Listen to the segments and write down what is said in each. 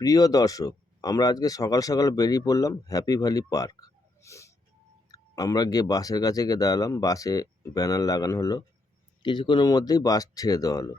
প্রিয় দর্শক, আমরা আজকে সকাল সকাল বেরিয়ে পড়লাম হ্যাপি ভ্যালি পার্ক। আমরা গিয়ে বাসের কাছে গিয়ে দাঁড়ালাম। বাসে ব্যানার লাগানো হলো, কিছুক্ষণের মধ্যেই বাস ছেড়ে দেওয়া হলো।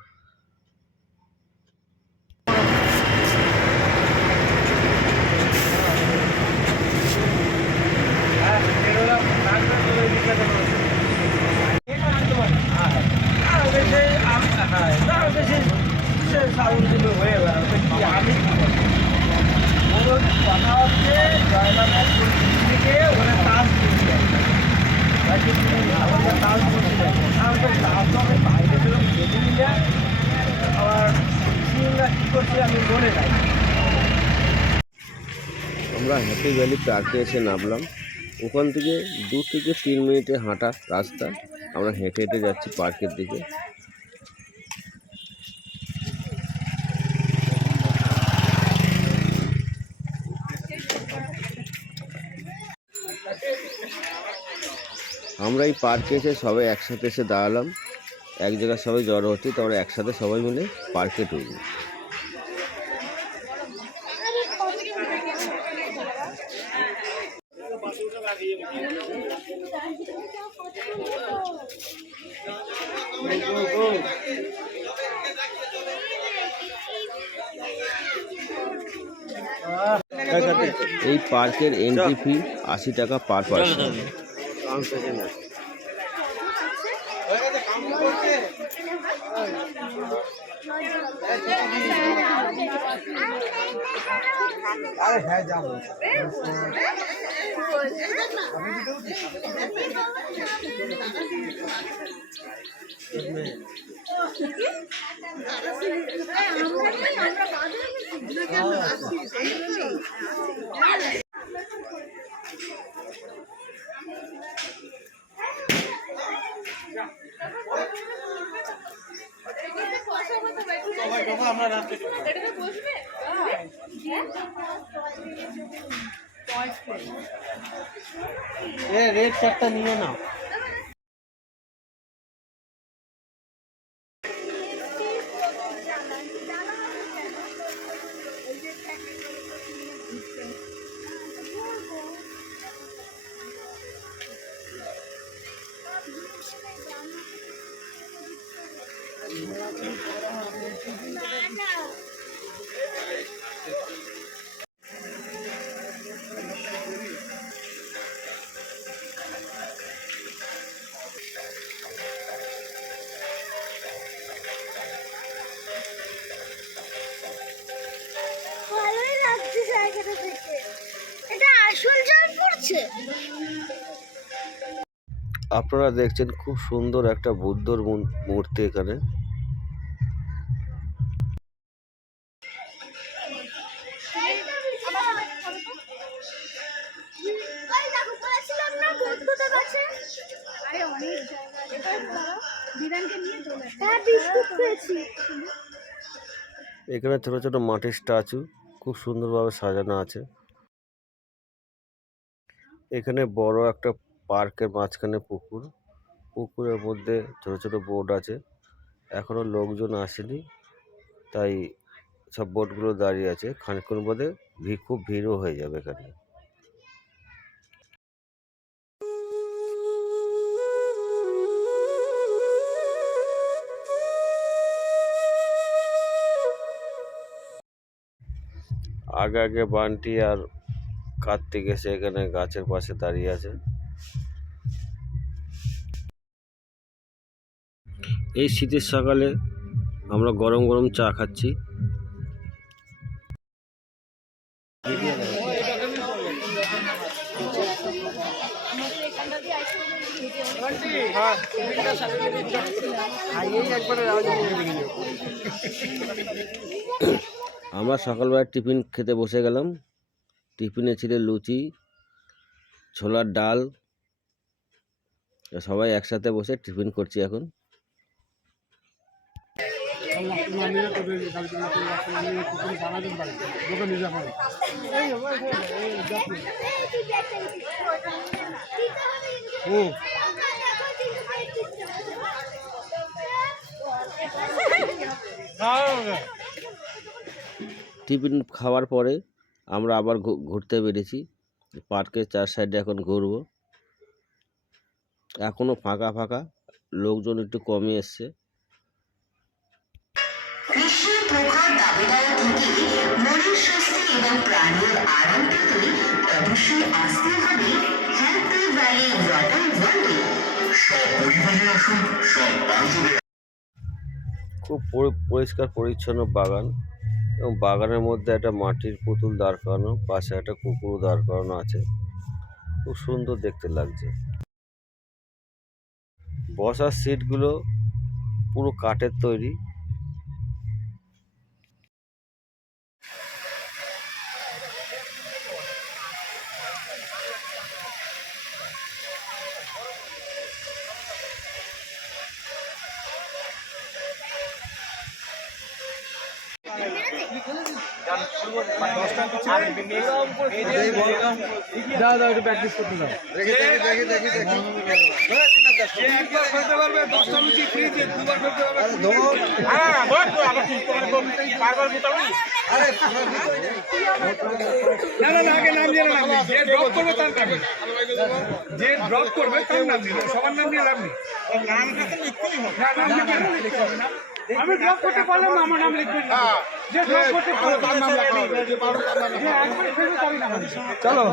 আমরা হ্যাপি ভ্যালি পার্কে এসে নামলাম। ওখান থেকে 2 থেকে 3 মিনিটে হাঁটা রাস্তা। আমরা হেঁটে হেঁটে যাচ্ছি পার্কের দিকে। আমরা এই পার্কে এসে সবাই একসাথে এসে দাঁড়ালাম। এক জায়গায় সবাই জড়ো হচ্ছে, তো আমরা একসাথে সবাই মিলে পার্কে ঢুকবো। এই পার্কের এন্ট্রি ফি 80 টাকা পার পার্সন। রেড চারটা নিয়ে নাও। আপনারা দেখছেন খুব সুন্দর একটা বুদ্ধর মূর্তি এখানে। এখানে ছোট ছোট মাটির স্ট্যাচু খুব সুন্দরভাবে সাজানো আছে। এখানে বড় একটা পার্কের মাঝখানে পুকুর। পুকুরের মধ্যে ছোট ছোট বোট আছে। এখনো লোকজন আসেনি, তাই সব বোটগুলো দাঁড়িয়ে আছে। খানিকক্ষণ বাদে খুব ভিড়ও হয়ে যাবে এখানে। আগে আগে বান্টি আর কার্তিক এসে এখানে গাছের পাশে দাঁড়িয়ে আছে। এই শীতের সকালে আমরা গরম গরম চা খাচ্ছি। আমরা সকালবেলা টিফিন খেতে বসে গেলাম। টিফিনে ছিল লুচি, ছোলার ডাল। সবাই একসাথে বসে টিফিন করছি এখন। টিফিন খাওয়ার পরে আমরা আবার ঘুরতে বেরিয়েছি। পার্কের 4 সাইডে এখন ঘুরবো। এখনো ফাঁকা ফাঁকা, লোকজন একটু কমই এসছে। খুব পরিষ্কার পরিচ্ছন্ন বাগান, এবং বাগানের মধ্যে একটা মাটির পুতুল দাঁড় করানো, পাশে একটা কুকুর দাঁড় করানো আছে। খুব সুন্দর দেখতে লাগছে। বসার সিটগুলো পুরো কাঠের তৈরি। আমি ড্রপ করতে পারলাম না, আমার নাম লিখবেন না। যে ড্রপ করতে পারলো তার নাম লেখা হবে। চলো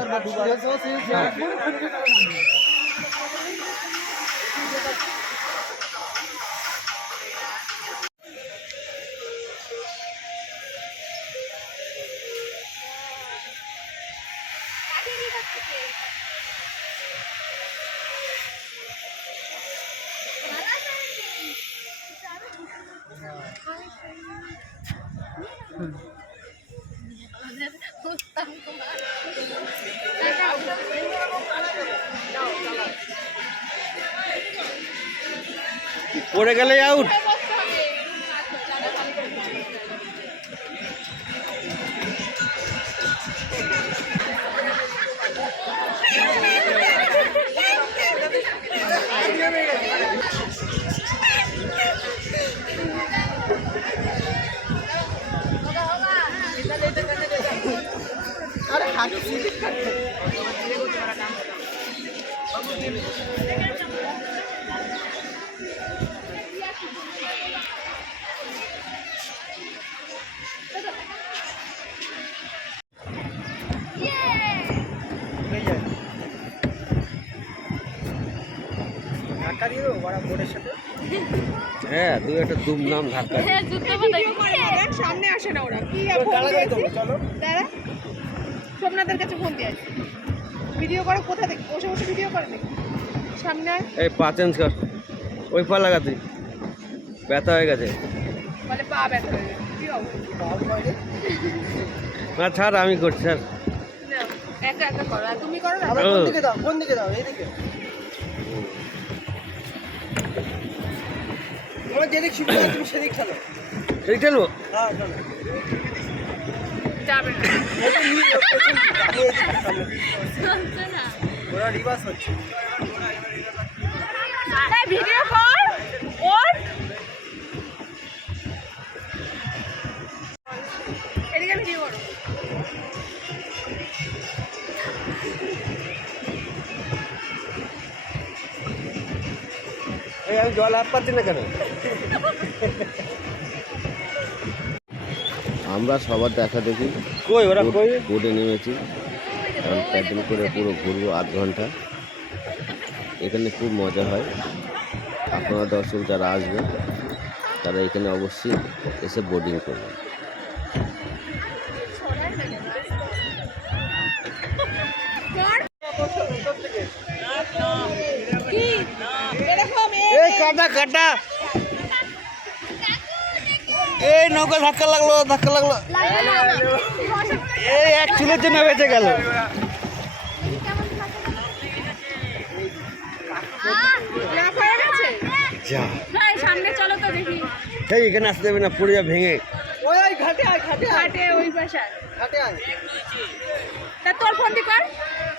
পড়ে গেলে আউট। হ্যাঁ, দুই একটা দুমদাম ধাক্কা। সামনে আসে না ওরা কি দাঁড়া, সোমনাথের কাছে ফোন দিয়ে আসি। ভিডিও করো কোথা থেকে? বসে বসে ভিডিও করে নাকি? সামনে এই পা চেঞ্জ কর, ওই পা লাগাতে ব্যথা হয়ে গেছে। বলে পা ব্যথা হয়ে গেছে। কি অবস্থা? না ছাড়, আমি করছি স্যার। একা একা করো, আর তুমি করো না। কোন দিকে দাও, কোন দিকে দাও? এইদিকে। ওরা যেদিক সুবিধা তুমি সেদিক খেলো। এই খেলবো? হ্যাঁ চলো। যাবে না। ওরা রিভার্স হচ্ছে। এই ভিডিও কর ওর। এদিকে ভিডিও করো। এই আমি জল হাত পাচ্ছি না কেন? আমরা সবার দেখা দেখি কই ওরা কই বোটে নেমেছি, কারণ প্যাডেল করে পুরো ঘুরবো 8 ঘন্টা। এখানে খুব মজা হয়। আপনারা দর্শক যারা আসবেন তারা এখানে অবশ্যই এসে বোটিং করবেন। এই কাটা কাটা, এই নৌকা ধাক্কা লাগলো, ধাক্কা লাগলো। এই এক চুলের জন্য বেঁচে গেল। সামনে চলো তো দেখি। এই এখানে আসতে দেবে না, পুরো ভেঙে। ওই ঘাটে আয়, ঘাটে আয়, ঘাটে ওই পাশে ঘাটে আয়। তা তোর ফোন দি কর,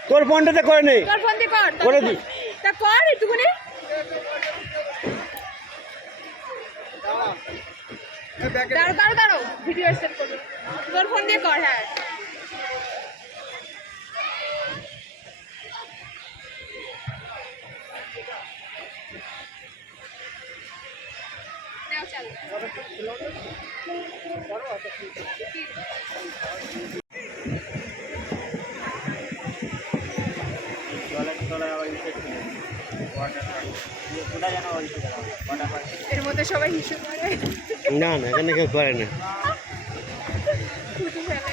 তোর ফোনটাতে করে নেই, তোর ফোন দি কর করে দি। তা কর একটুখানি। দাঁড়াও দাঁড়াও, ভিডিও স্টার্ট করবো। তোর ফোন দিয়ে কর। হ্যাঁ, নাও চালু। এর মধ্যে সবাই হিসেব করে না না, এখানে কেউ করে না। ছুটি ফেলে।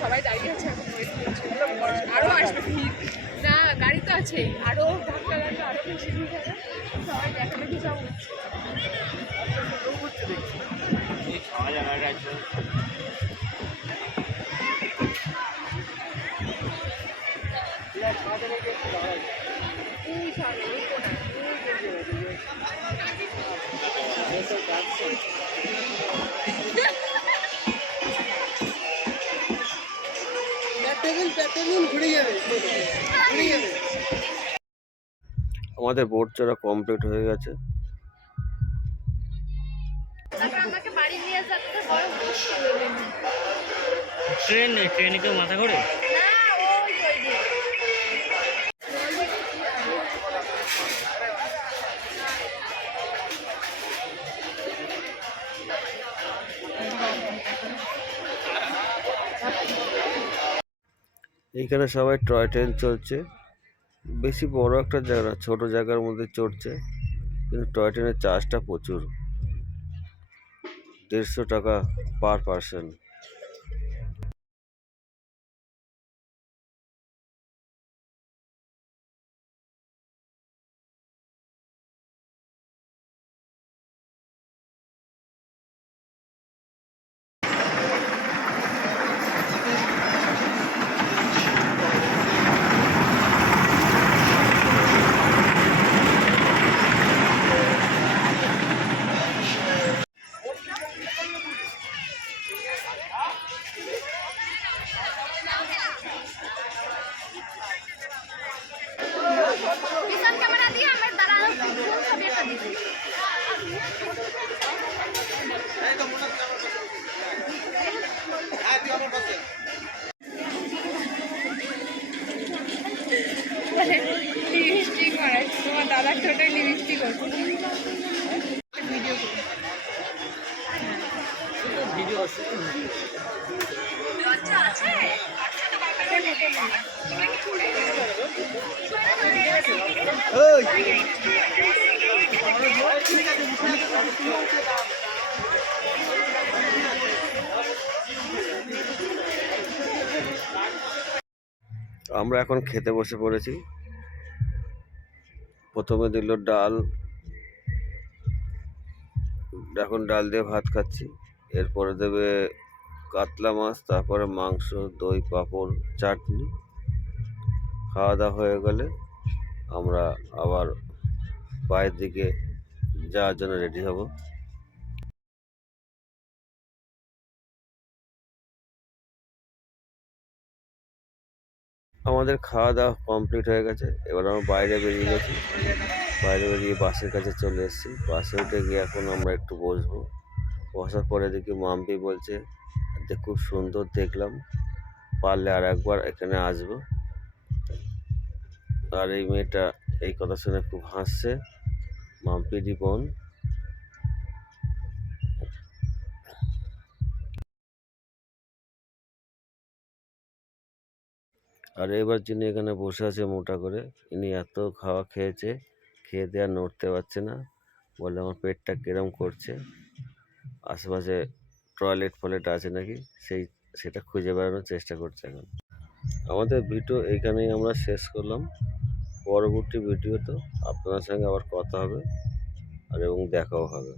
সবাই দাঁড়িয়ে আছে এখন, wait করছে। আরো আসবে ভিড়। না, গাড়ি তো আছেই, আরো ধাক্কা লাগবে, আরো বেশি ভিড় হবে। সবাই দেখাবে কি সব উঠছে। এই সামনে, এই কোনায়, আমাদের বোট চড়া কমপ্লিট হয়ে গেছে। তারপর আমাকে বাড়ি নিয়ে যেতে তো বড় মুশকিল হয়ে গেল। ট্রেনে কেউ মাথা ঘোরে? না, ওই তো ওই যে। এইখানে সবাই টয় ট্রেন চলছে। বেশি বড় একটা জায়গা না, ছোট জায়গার মধ্যে চড়ছে, কিন্তু টয় ট্রেনের চার্জটা প্রচুর, 150 টাকা পার পার্সন। পিছন ক্যামেরা দিয়ে আমার দাঁড়ানো ছবি একটা দিচ্ছি। লিপস্টিক মারাই, তোমার দাদার ঠোঁটে লিপস্টিক হচ্ছে। ভিডিও লজ্জা আছে? আমরা এখন খেতে বসে পড়েছি। প্রথমে দিল ডাল, এখন ডাল দিয়ে ভাত খাচ্ছি। এরপরে দেবে কাতলা মাছ, তারপরে মাংস, দই, পাঁপড়, চাটনি। খাওয়া দাওয়া হয়ে গেলে আমরা আবার বাইরের দিকে যাওয়ার জন্য রেডি হব। আমাদের খাওয়া দাওয়া কমপ্লিট হয়ে গেছে, এবার আমরা বাইরে বেরিয়ে গেছি। বাইরে বেরিয়ে বাসের কাছে চলে এসেছি। বাসে উঠে গিয়ে এখন আমরা একটু বসবো। বসার পরে দেখি মাম্পি বলছে যে খুব সুন্দর দেখলাম, পারলে আর একবার এখানে আসবো। আর এই মেয়েটা এই কথা শুনে খুব হাসছে, মাম্পিরই বোন। আর এবার যিনি এখানে বসে আছে মোটা করে, ইনি এত খাওয়া খেয়েছে, খেয়ে দিয়ে আর নড়তে পারছে না, বলে আমার পেটটা কিরম করছে। আশেপাশে টয়লেট ফয়লেট আছে নাকি সেটা খুঁজে বেড়ানোর চেষ্টা করছে এখন। আমাদের ভিডিও এইখানেই আমরা শেষ করলাম। পরবর্তী ভিডিওতে আপনার সঙ্গে আবার কথা হবে এবং দেখাও হবে।